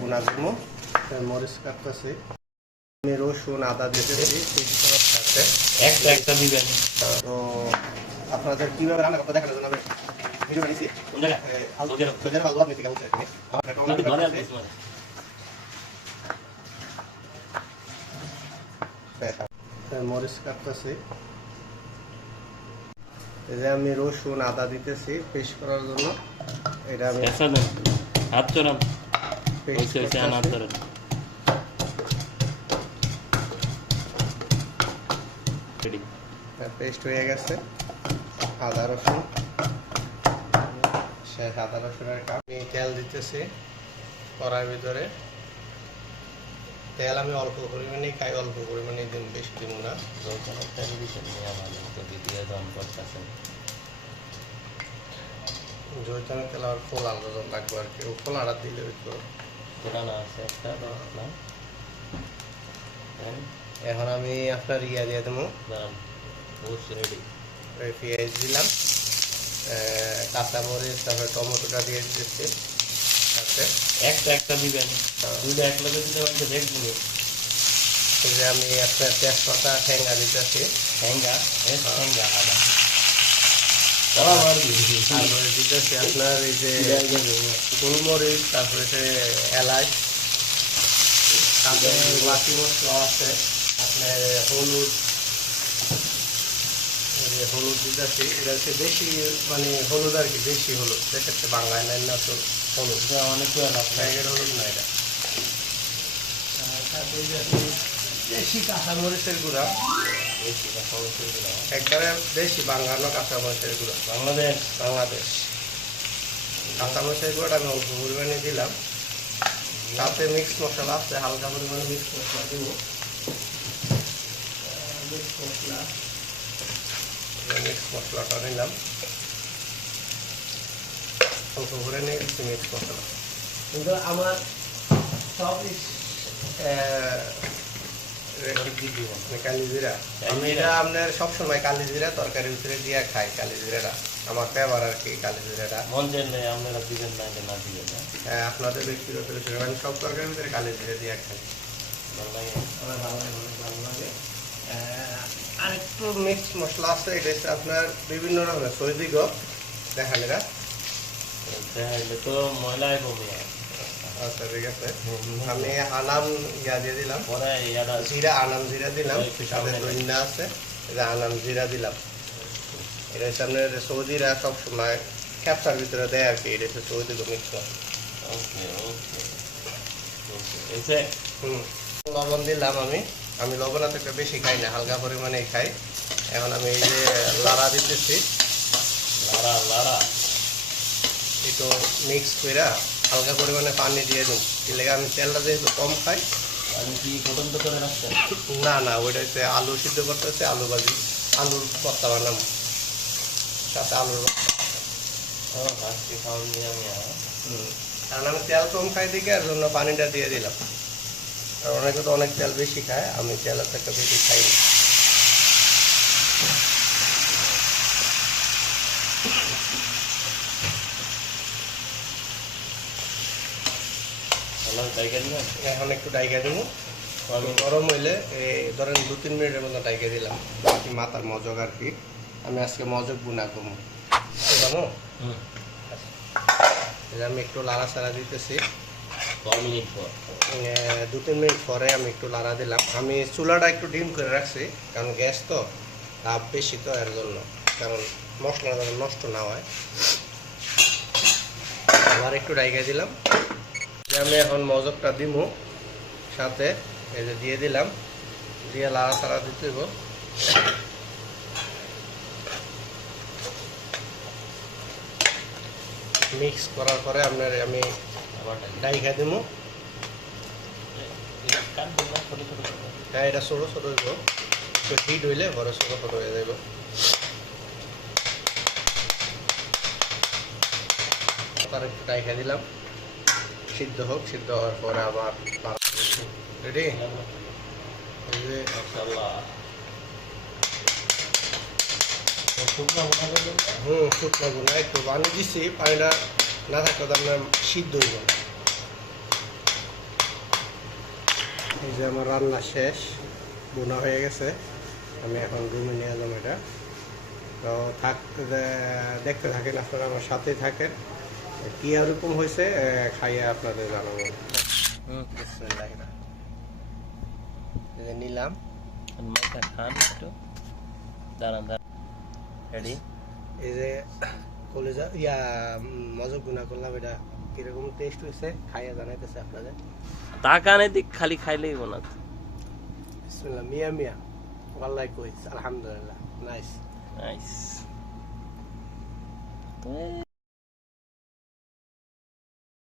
গুনা করবো মরিচ কাটতেছি আমি রসুন আদা দিতেছি সাথে একটা একটা দিবেন। তো আপনাদের কিভাবে রান্না করতে দেখানোর জন্য আমি ভিডিও বানিয়েছি কোন জায়গা? সোজা ভালো আপনি ঠিক আছে আমার টমেটো কাটতেছি মরিচ কাটতেছি এই যে আমি রসুন আদা দিতেছি পেস্ট করার জন্য এটা আমি হাত চড়ান পেস্ট হাত চড়ান। পেস্ট হয়ে গেছে আদা রসুন শেষ আদা রসুনের কাপ আমি তেল দিতেছি কড়াইয়ের ভিতরে তেল আমি অল্প পরিমাণে খাই অল্প পরিমাণে দিন বেশি দিব না তেল দিচ্ছেন আমাদের দ্বিতীয় দম করতেছেন জৈতনের তেল আর ফোলা লাগবে আর কি ফোলাটা দিলে হইতো পুরানো আছে একটা না এখন আমি আপনার ইয়া দিয়ে দেবো রেডি পেঁয়াজ দিলাম কাঁচামরিচ তারপরে টমেটোটা দিয়ে দিতেছি সাথে একটা একটা দিবেন দুইটা এক লগে দিতে পারলে দেখবো এই যে আমি আপনার তেজপাতা ঠেঙ্গা দিতেছি ঠেঙ্গা ঠেঙ্গা আদা তারপরে দিতেছি আপনার এই যে গোলমরিচ তারপরে এলাচ তারপরে বাকি মশলা আছে আপনার হলুদ হলুদ দিতেছি এটা হচ্ছে বেশি মানে হলুদ আর কি বেশি হলুদ সেক্ষেত্রে বাংলায় নাই না তো হলুদ অনেক প্যাকেট হলুদ না এটা দেশি কাঁচামরিচের গুঁড়া একবারে দেশি বাংলানো কাঁচামরিচের গুঁড়া বাংলাদেশ কাঁচামরিচের গুঁড়াটা আমি অল্প পরিমাণে দিলাম তাতে মিক্স মশলা আছে হালকা পরিমাণে মিক্স মশলা দিব মিক্স মশলাটা নিলাম অল্প করে নিয়ে দিচ্ছি মিক্স মশলা কিন্তু আমার সব কালিজিরা আমি এটা আপনার সবসময় কালিজিরা তরকারির ভিতরে দিয়ে খাই কালিজিরাটা আমার ফেভার আর কি কালিজিরাটা মন চাইলে আপনারা দিবেন না না দিবেন না আপনাদের ব্যক্তিগত বিষয় আমি সব তরকারির ভিতরে কালিজিরা দিয়ে খাই ভালো লাগে আমার ভালো লাগে আর একটু মিক্স মশলা আছে এটা হচ্ছে আপনার বিভিন্ন রকমের সৌদি গপ দেখান এরা তো ময়লায় কমে আচ্ছা ঠিক আছে আমি আনাম ইয়া দিয়ে দিলাম পরে জিরা আনাম জিরা দিলাম সাথে দইনা আছে এটা আনাম জিরা দিলাম এটা হচ্ছে আপনার সৌদিরা সবসময় ক্যাপচার ভিতরে দেয় আর কি এটা হচ্ছে সৌদি গো মিক্স লবণ দিলাম আমি লবণ এতটা বেশি খাই না হালকা পরিমাণে খাই এখন আমি এই যে লাড়া দিতেছি লাড়া একটু মিক্স করে হালকা পরিমাণে পানি দিয়ে দিন এর আমি তেলটা যেহেতু কম খাই আমি কি পছন্দ করে রাখছেন না ওইটা হচ্ছে আলু সিদ্ধ করতে হচ্ছে আলু ভাজি আলুর ভর্তা বানাবো সাথে আলুর আজকে খাওয়ান নিয়ে আমি কারণ আমি তেল কম খাই দিকে এর জন্য পানিটা দিয়ে দিলাম আর অনেকে তো অনেক তেল বেশি খায় আমি তেলের থেকে বেশি খাই না এখন একটু ডাইকা দেবো গরম হইলে ধরেন 2-3 মিনিটের মতো ডাইকা দিলাম বাকি মাথার মজক আর কি আমি আজকে মজক বুনা করবো জানো আমি একটু লাড়া ছাড়া দিতেছি 2-3 মিনিট পরে আমি একটু লাড়া দিলাম আমি চুলাটা একটু ডিম করে রাখছি কারণ গ্যাস তো তাপ বেশি তো এর জন্য কারণ মশলা যেন নষ্ট না হয় আবার একটু ডাইকা দিলাম আমি এখন মজকটা দিব সাথে এই যে দিয়ে দিলাম দিয়ে লাড়া ছাড়া দিতে হইব মিক্স করার পরে আপনার আমি ডাইকা দিব হ্যাঁ এটা ছোটো ছোটো হইব তো হিট হইলে ঘরে ছোটো ছোটো হয়ে যাব তার একটু ডাইকা দিলাম সিদ্ধ হোক সিদ্ধ হওয়ার পরে আবার রেডি শুকনো গুঁড়া একটু পানি দিচ্ছি পানিটা না থাকলে তো আপনার সিদ্ধ হইব এই যে আমার রান্না শেষ, বোনা হয়ে গেছে। আমি এখন রুমে নিয়ে এলাম এটা। তো দেখতে থাকেন, আপনারা আমার সাথেই থাকেন। কি এরকম হয়েছে খাইয়ে আপনাদের জানাবো। বিসমিল্লাহির রহমানির রহিম। এই যে নিলাম, মাইকা খান একটু দাঁড়ান রেডি। এই যে কলেজা মজক গুনা করলাম, এটা কিরকম টেস্ট হয়েছে খাইয়ে জানাইতেছে আপনাদের। তা কানে দিক খালি খাইলেই না। বিসমিল্লাহ, মিয়া মিয়া, ওয়াল্লাহি কইস, আলহামদুলিল্লাহ, নাইস। নাইস।